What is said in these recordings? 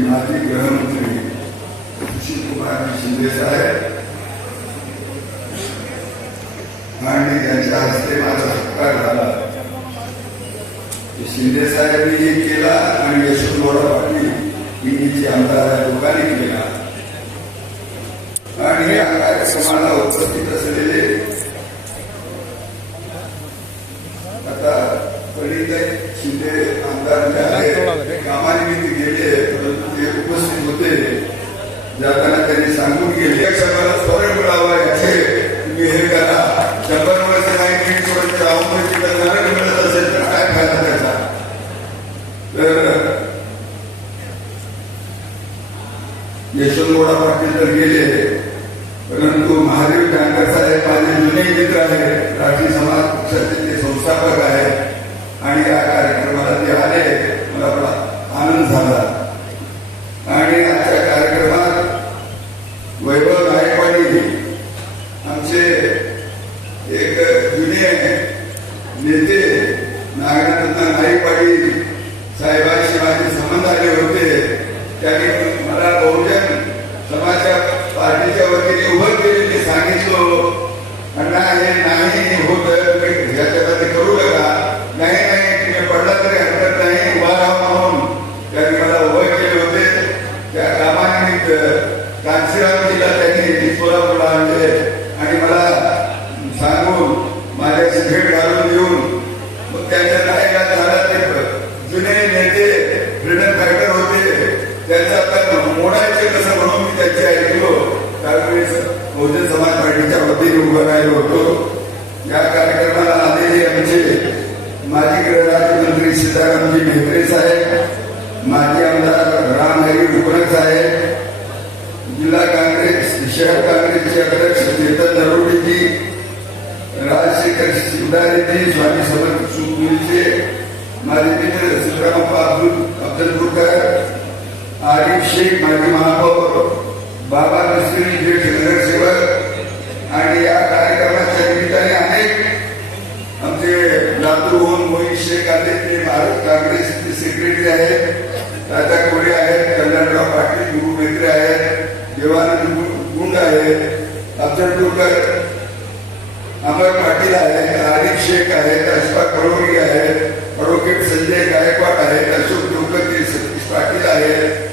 माजी गृहमंत्री सुशील कुमार शिंदे साहेब आणि यांच्या हस्ते माझा सत्कार झाला शिंदे साहेबांनी हे केला आणि यशवंतराव पाटील यांनी आमदार लोकांनी केला आणि या कार्यक्रमाला उपस्थित असलेले आता पंडित शिंदे आमदार जे आहेत कामानिमित्त गेले परंतु ते उपस्थित होते जाताना त्यांनी सांगून गेले या क्षणाला फरक मिळावा याचे तुम्ही हे करा शंभर वर्ष नाही तीस वर्ष राहून तिथं नरक मिळत असेल तर काय फायदा त्याचा तर यशवंतराव पाटील तर गेले परंतु महादेव टांकर साहेब माझे जुने राष्ट्रीय समाज पक्षाचे ते संस्थापक आहे. आणि या कार्यक्रमाला ते आले. मला बडा आनंद झाला. आणि आजच्या कार्यक्रमात वैभव नायकवाडी आमचे एक जुने नेते नागनाथ नाईकवाडी साहेबांशी माझे संबंध आले होते. त्यांनी काँग्रेसचे अध्यक्ष चेतन नरोडेजी राजशेखर शिवदारेजी स्वामी समर्थ सुखुलचे माझे मित्र सिद्धरामप्पा अब्दुल अब्दुलपूरकर आरिफ शेख माजी महापौर बाबा नसरी ज्येष्ठ नगरसेवक आणि या कार्यक्रमाच्या निमित्ताने अनेक आमचे लातूरहून मोहित शेख आले ते भारत काँग्रेसचे सेक्रेटरी आहेत राजा कोरे आहेत आहेत. अमर पाटील आहेत आरिफ शेख आहेत अशफाक कळोरी आहेत ॲडव्होकेट संजय गायकवाड आहेत अशोक डोंगरजी सतीश पाटील आहेत.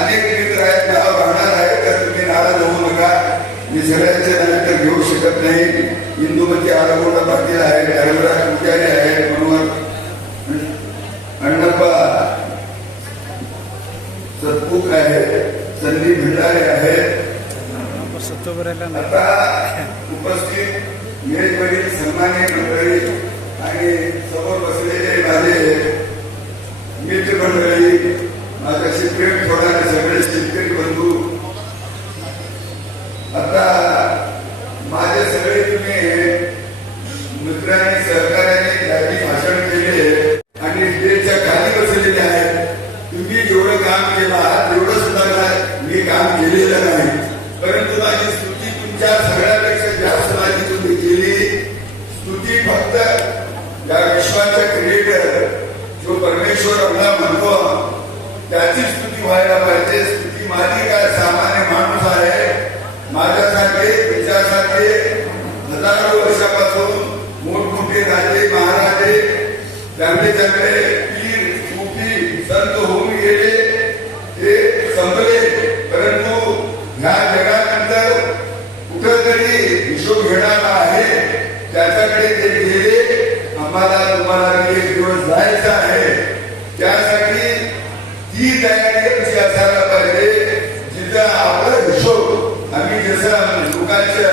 अनेक मित्र आहेत नाव राहणार आहेत तर तुम्ही नाराज होऊ नका. मी सगळ्यांचे नावे तर घेऊ शकत नाही. इंदुमती आरगोडा पाटील आहेत हरिवराज पुजारी आहेत व्हायला पाहिजे. स्तुती माझी काय सामान्य माणूस आहे माझ्यासारखे तिच्यासारखे हजारो वर्षापासून मोठमोठे राजे महाराजे चांगले चांगले पीर सुफी संत होऊन गेले ते संपले. परंतु ह्या जगानंतर कुठंतरी हिशोब घेणारा आहे. त्याच्याकडे ते गेले. आम्हाला तुम्हाला एक दिवस जायचं आहे. त्यासाठी ती तयारी असायला पाहिजे जिथं आपला हिशोब आम्ही जसं लोकांच्या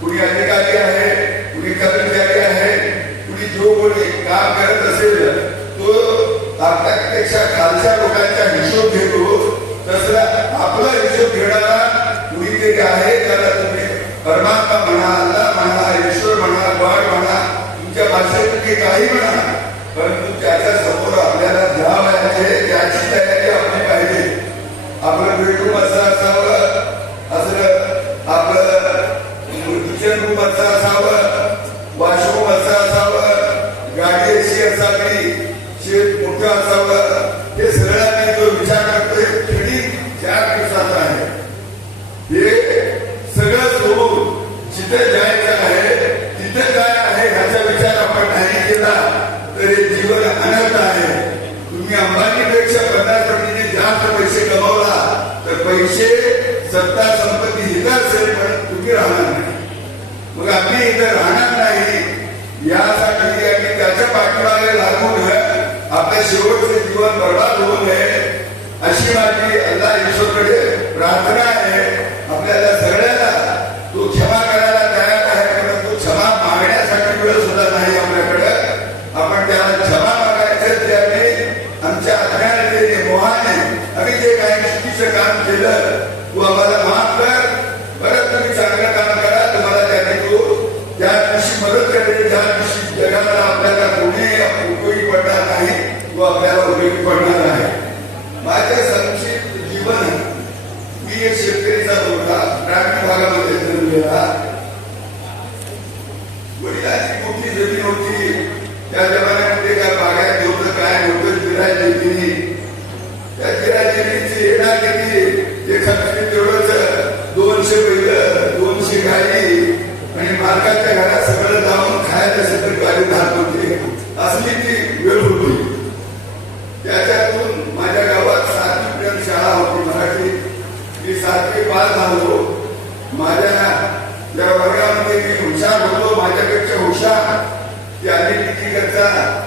कुणी अधिकारी आहे कुणी कर्मचारी आहे कुणी जो कोणी काम करत असेल तो आपल्यापेक्षा खालच्या लोकांचा हिशोब घेतो तसं आपला हिशोब घेणारा कुणीतरी आहे त्याला तुम्ही परमात्मा म्हणा अल्ला म्हणा ईश्वर म्हणा गॉड म्हणा तुमच्या भाषेत काही म्हणा परंतु त्याच्यासमोर आपल्याला जावयाचे त्याची तयारी आपलं बेडरूम असं असावं असं आपलं किचन रूम असं असावं वॉशरूम असं असावं गाडी अशी असावी शेत मोठं असावं हे सगळं जो विचार करतोय तरी चार दिवसाचा आहे. हे सगळं सोडून जिथे जायचं आहे तिथे काय आहे ह्याचा विचार आपण नाही केला तर हे जीवन अनर्थ आहे. तुम्ही अंबानीपेक्षा पन्नास टक्के जास्त पैसे कमावला पैसे सत्ता संपत्ती इथं असेल पण तुम्ही राहणार नाही. मग आम्ही इथं राहणार नाही यासाठी आम्ही त्याच्या पाठीमागे लागून आपल्या शेवटचे जीवन बर्बाद होऊ नये अशी माझी अल्ला ईश्वरकडे प्रार्थना आहे. आपल्याला चुकीचं काम जमिनीची येणार किती ते संक्षिप्त तेवढंच दोनशे बैल दोनशे गाई आणि मालकाच्या घरात सगळं जाऊन खायला सगळी गाडी घालत होती. असली ती वेळ होती. त्याच्यातून माझ्या गावात सातवीपर्यंत शाळा होती मराठी. मी सातवी पास झालो. माझ्या या वर्गामध्ये मी हुशार होतो. माझ्यापेक्षा हुशार. ते अलिपिटीकरचा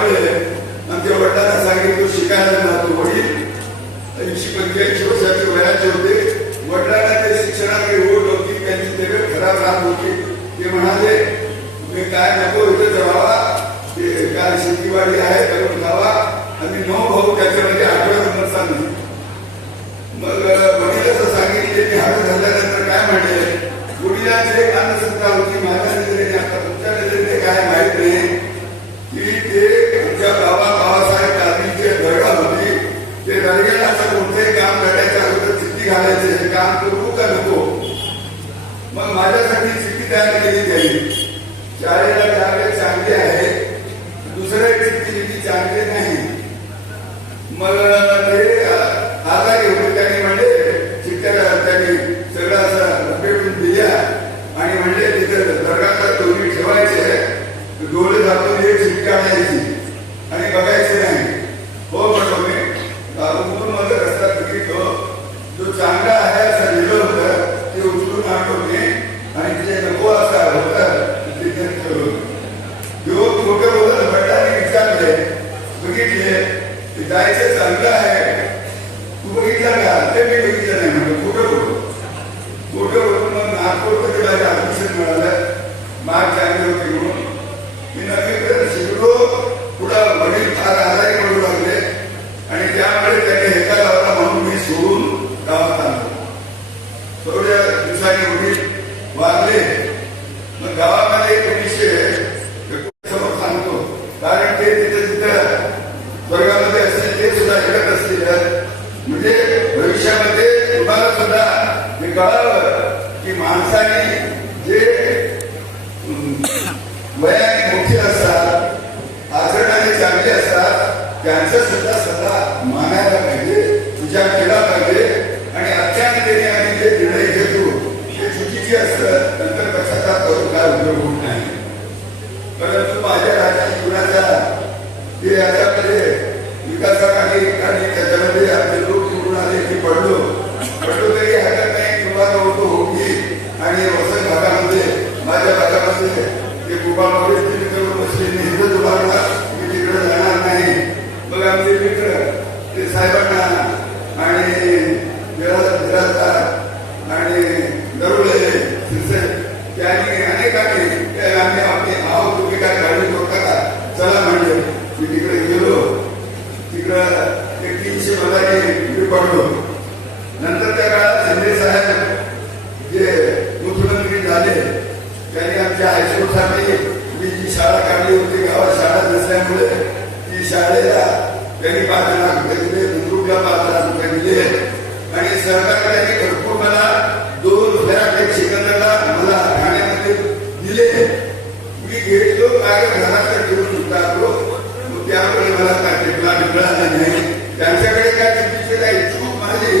आणि त्या वडिलांना सांगितलं शिकायला ना तो वडील. ऐंशी पंच्याऐंशी वर्षाचे वयाचे होते. वडिलांना ते शिक्षणाकडे ओढ होती त्यांची तब्येत खराब राहत होती. ते म्हणाले मी काय नको इथे राहावा ते काय शेतीवाडी आहे करून खावा. आणि नऊ भाऊ त्याच्यामध्ये आठवण नसा नाही मग वडील असं सांगितले मी हात झाल्यानंतर काय म्हणले? वडिलांचे एक अन्नसत्ता होती माझ्या तयार केली जाईल शाळेला चांगले चांगले आहे दुसऱ्या चिठ्ठी चांगले नाही. मग जायचं चांगलं आहे. तू बघितलं का? ते मी ते साहेबांना आणि आणि दरुळे शिरसे त्यांनी अनेकांनी आम्ही आपली नाव तुम्ही काय काढली का चला म्हणजे मी तिकडे गेलो. तिकडं ते तीनशे मतांनी मी पडलो. नंतर त्या काळात शिंदे साहेब जे मुख्यमंत्री झाले त्यांनी आमच्या हायस्कूलसाठी मी जी शाळा काढली होती गावात शाळा नसल्यामुळे ती शाळेला त्यांनी पाच लाख रुपये दिले मुंद्रुकला पाच लाख रुपये दिले आणि सरकारने भरपूर मला दोन फ्लॅट एक सेकंदाला मला ठाण्यामध्ये दिले. मी घेतलो कागद घराकडे ठेवून टाकलो त्यामुळे मला काय टिपला मिळाला नाही. त्यांच्याकडे काय चुकीचे काही चूक माझी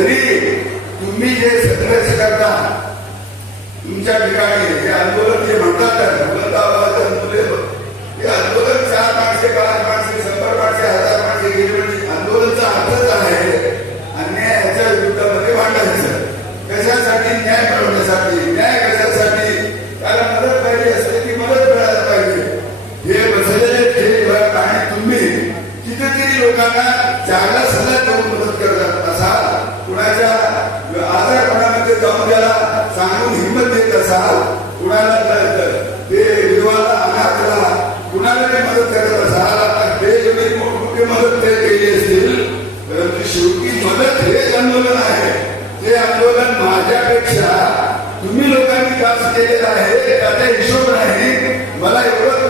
तरी तुम्ही जे संघर्ष करता तुमच्या ठिकाणी हे आंदोलन जे म्हणतात मुले हे आंदोलन चार माणसे पाच माणसे शंभर माणसे हजार माणसे गेली म्हणजे आंदोलनचा अर्थच आहे. अन्यायाच्या शेवटी मदत हेच आंदोलन आहे. ते आंदोलन माझ्यापेक्षा तुम्ही लोकांनी काम केलेलं आहे. त्याचा हिशोब नाही. मला एवढं